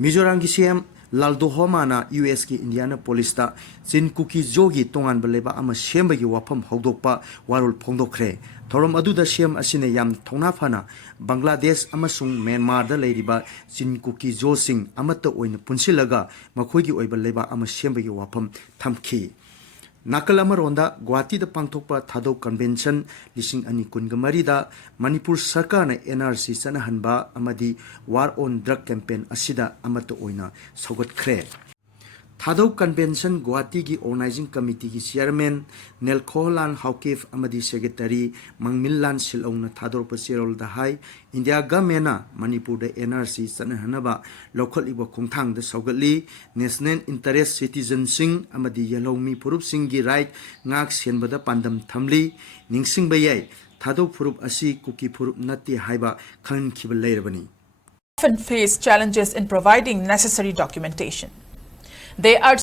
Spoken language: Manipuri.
Mizoram CM Lalduhoma na US ki Indiana Police ta sin kuki-zo gi tongan leibak ama semba gi wafam hogdokpa warul fongdokhre thorom aduda sem asine yam thongna phana Bangladesh amasung Myanmar da leiriba sin kuki-zo sing amata oina punsilaga makhoi gi oiba leibak ama semba gi wafam thamki Nakalama ronda Guwahati da pangthokpa thadok convention lising ani kungamari da Manipur Sarkar na NRC sana hanba amadi war on drug campaign asida amata oina sogotkre Thadok convention Guwahati gi organizing committee gi chairman Nelkholan Haukif amadi secretary Mangmillan Silong na thador pasirol da hai India government Manipur da NRC sana hanaba local iba khongthang da sogatli national interest citizen sing amadi yalomi purup sing gi right ngak senbada pandam thamli ningsing bayai thadok purup asi kuki purup natti haiba khan khibal leirabani often face challenges in providing necessary documentation. They are